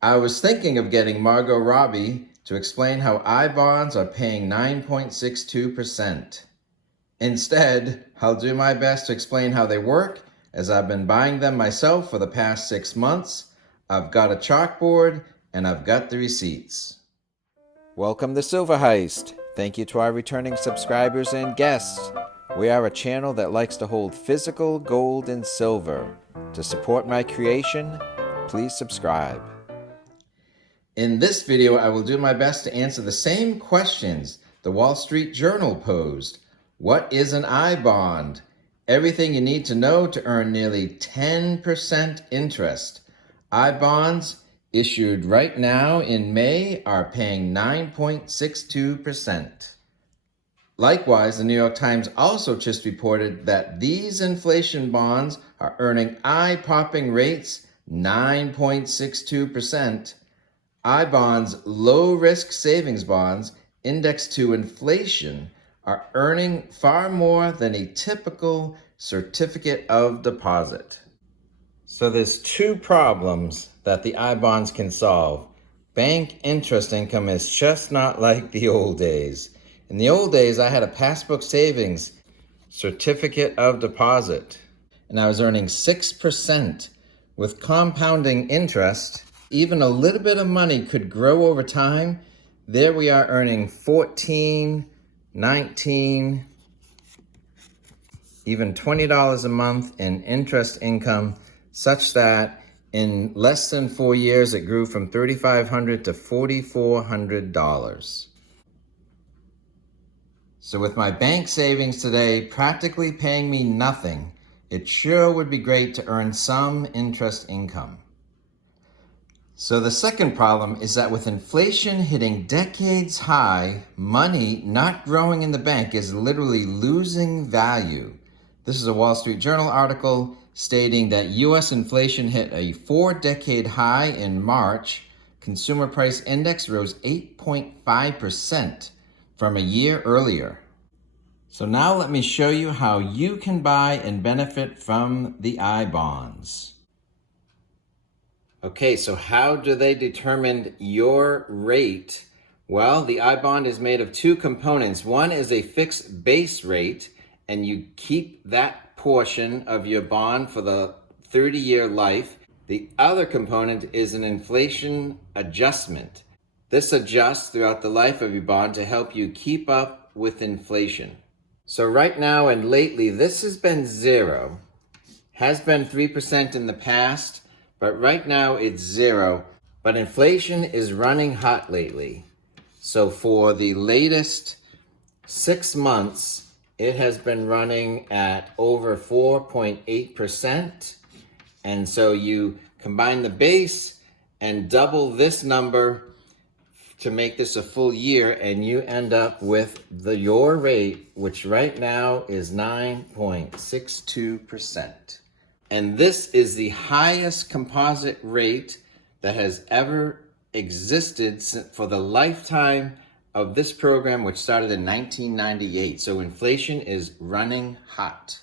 I was thinking of getting Margot Robbie to explain how I bonds are paying 9.62%. Instead, I'll do my best to explain how they work, as I've been buying them myself for the past 6 months. I've got a chalkboard and I've got the receipts. Welcome to Silver Heist. Thank you to our returning subscribers and guests. We are a channel that likes to hold physical gold and silver. To support my creation, please subscribe. In this video, I will do my best to answer the same questions the Wall Street Journal posed. What is an I bond? Everything you need to know to earn nearly 10% interest. I bonds issued right now in May are paying 9.62%. Likewise, the New York Times also just reported that these inflation bonds are earning eye-popping rates, 9.62%. I bonds, low-risk savings bonds indexed to inflation, are earning far more than a typical certificate of deposit. So there's two problems that the I bonds can solve. Bank interest income is just not like the old days. In the old days, I had a passbook savings certificate of deposit, and I was earning 6%. With compounding interest, even a little bit of money could grow over time. There we are earning 14, 19, even $20 a month in interest income, such that in less than 4 years, it grew from $3,500 to $4,400. So with my bank savings today practically paying me nothing, it sure would be great to earn some interest income. So the second problem is that with inflation hitting decades high, money not growing in the bank is literally losing value. This is a Wall Street Journal article stating that US inflation hit a 4-decade high in March. Consumer price index rose 8.5% from a year earlier. So now let me show you how you can buy and benefit from the I bonds. Okay, so how do they determine your rate? Well, the I bond is made of two components. One is a fixed base rate, and you keep that portion of your bond for the 30-year life. The other component is an inflation adjustment. This adjusts throughout the life of your bond to help you keep up with inflation. So right now and lately, this has been 0. Has been 3% in the past, but right now it's 0. But inflation is running hot lately. So for the latest 6 months, it has been running at over 4.8%. And so you combine the base and double this number to make this a full year, and you end up with your rate, which right now is 9.62%. And this is the highest composite rate that has ever existed for the lifetime of this program, which started in 1998. So inflation is running hot.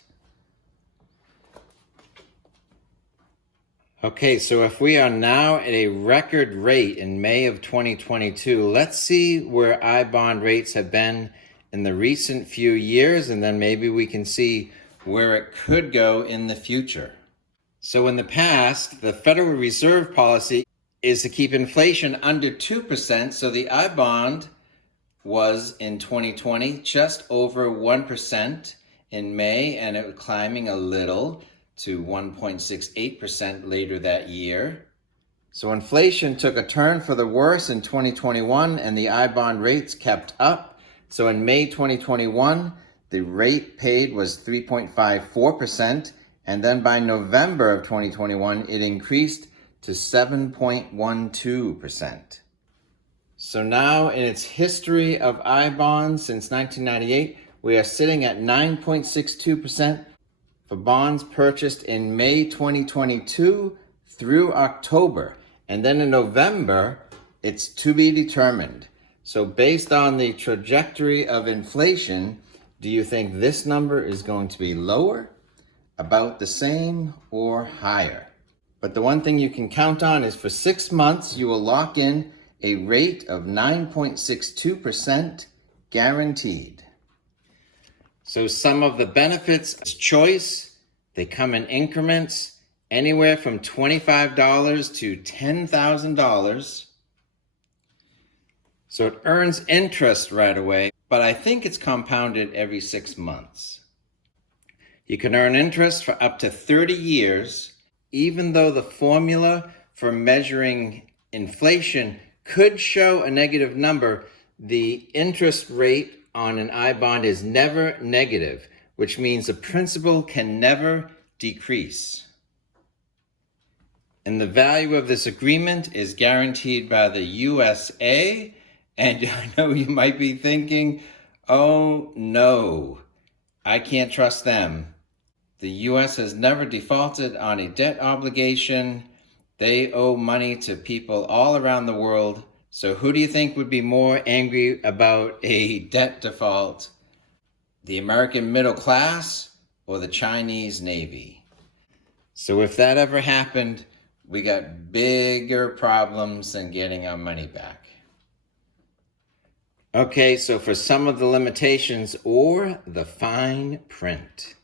Okay, so if we are now at a record rate in May of 2022, let's see where I bond rates have been in the recent few years, and then maybe we can see where it could go in the future. So in the past, the Federal Reserve policy is to keep inflation under 2%. So the I bond was in 2020 just over 1% in May, and it was climbing a little to 1.68% later that year. So inflation took a turn for the worse in 2021, and the I bond rates kept up. So in May 2021, the rate paid was 3.54%, and then by November of 2021, it increased to 7.12%. So now in its history of I bonds since 1998, we are sitting at 9.62% for bonds purchased in May 2022 through October. And then in November, it's to be determined. So based on the trajectory of inflation, do you think this number is going to be lower, about the same, or higher? But the one thing you can count on is for 6 months, you will lock in a rate of 9.62% guaranteed. So some of the benefits is choice. They come in increments anywhere from $25 to $10,000. So it earns interest right away, but I think it's compounded every 6 months. You can earn interest for up to 30 years, even though the formula for measuring inflation could show a negative number. The interest rate on an I bond is never negative, which means the principal can never decrease. And the value of this agreement is guaranteed by the USA. And I know you might be thinking, oh no, I can't trust them. The US has never defaulted on a debt obligation. They owe money to people all around the world. So who do you think would be more angry about a debt default? The American middle class or the Chinese Navy? So if that ever happened, we got bigger problems than getting our money back. Okay, so for some of the limitations or the fine print.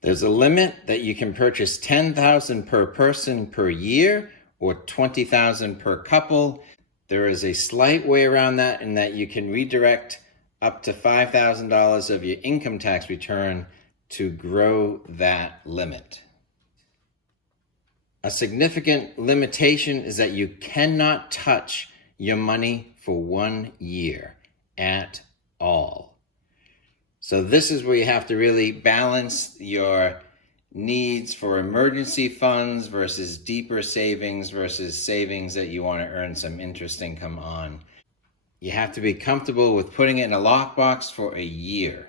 There's a limit that you can purchase $10,000 per person per year or $20,000 per couple. There is a slight way around that in that you can redirect up to $5,000 of your income tax return to grow that limit. A significant limitation is that you cannot touch your money for 1 year at all. So this is where you have to really balance your needs for emergency funds versus deeper savings versus savings that you want to earn some interest income on. You have to be comfortable with putting it in a lockbox for a year.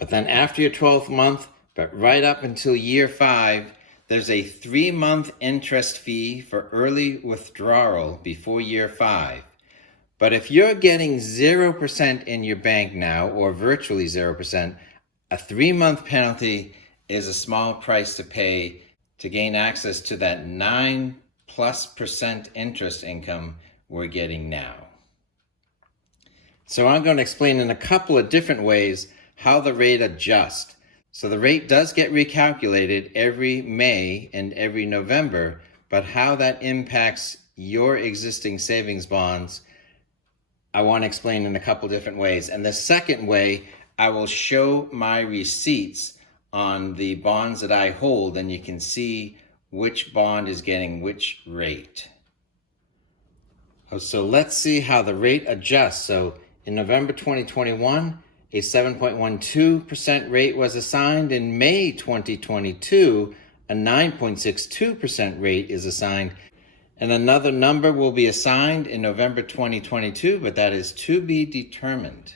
But then after your 12th month, but right up until year 5, there's a 3-month interest fee for early withdrawal before year 5. But if you're getting 0% in your bank now, or virtually 0%, a 3-month penalty is a small price to pay to gain access to that 9+% interest income we're getting now. So I'm going to explain in a couple of different ways how the rate adjusts. So the rate does get recalculated every May and every November, but how that impacts your existing savings bonds, I want to explain in a couple different ways. And the second way, I will show my receipts on the bonds that I hold, and you can see which bond is getting which rate. So let's see how the rate adjusts. So in November 2021, a 7.12% rate was assigned. In May 2022, a 9.62% rate is assigned. And another number will be assigned in November 2022, but that is to be determined.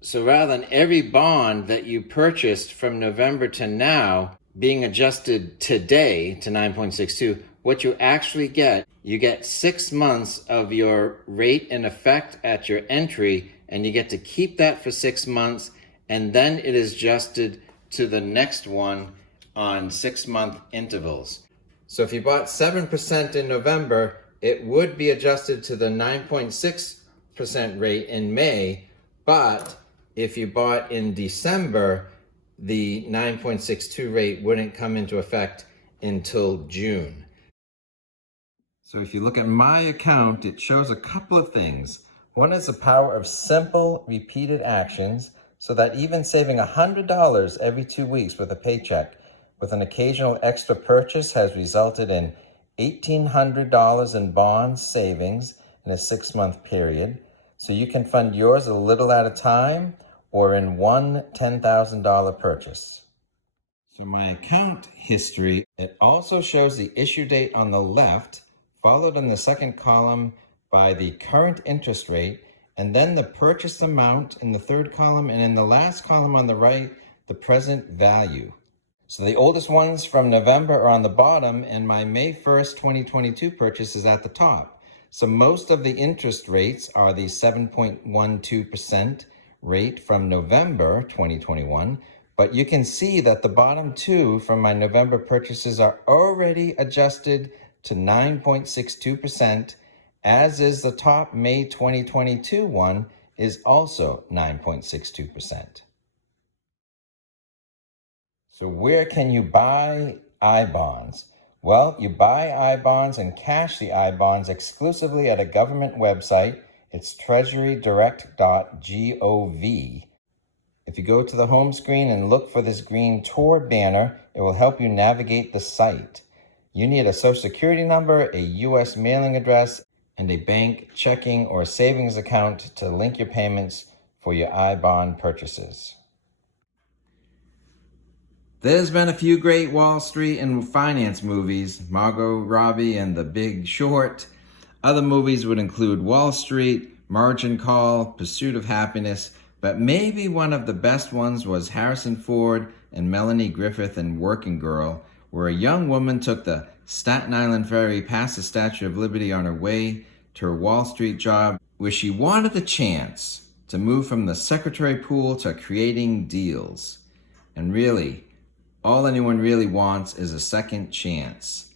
So rather than every bond that you purchased from November to now being adjusted today to 9.62, what you actually get, you get 6 months of your rate in effect at your entry, and you get to keep that for 6 months, and then it is adjusted to the next one on 6-month intervals. So if you bought 7% in November, it would be adjusted to the 9.6% rate in May, but if you bought in December, the 9.62 rate wouldn't come into effect until June. So if you look at my account, it shows a couple of things. One is the power of simple, repeated actions, so that even saving $100 every 2 weeks with a paycheck with an occasional extra purchase has resulted in $1,800 in bonds savings in a 6-month period. So you can fund yours a little at a time or in one $10,000 purchase. So my account history, it also shows the issue date on the left, followed in the second column by the current interest rate, and then the purchase amount in the third column, and in the last column on the right, the present value. So the oldest ones from November are on the bottom, and my May 1st, 2022 purchase is at the top. So most of the interest rates are the 7.12% rate from November 2021, But you can see that the bottom two from my November purchases are already adjusted to 9.62%, as is the top May 2022 one is also 9.62%. So where can you buy I-bonds? Well, you buy I-bonds and cash the I-bonds exclusively at a government website. It's treasurydirect.gov. If you go to the home screen and look for this green Toward banner, it will help you navigate the site. You need a social security number, a US mailing address, and a bank checking or savings account to link your payments for your I-bond purchases. There's been a few great Wall Street and finance movies, Margot Robbie and The Big Short. Other movies would include Wall Street, Margin Call, Pursuit of Happiness, but maybe one of the best ones was Harrison Ford and Melanie Griffith in Working Girl, where a young woman took the Staten Island ferry past the Statue of Liberty on her way to her Wall Street job, where she wanted the chance to move from the secretary pool to creating deals. And really, all anyone really wants is a second chance.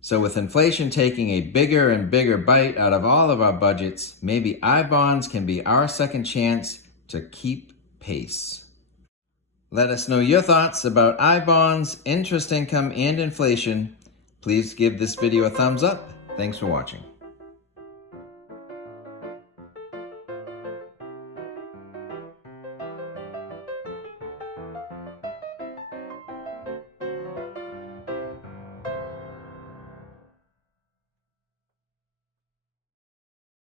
So with inflation taking a bigger and bigger bite out of all of our budgets, maybe I-bonds can be our second chance to keep pace. Let us know your thoughts about I-bonds, interest income, and inflation. Please give this video a thumbs up. Thanks for watching.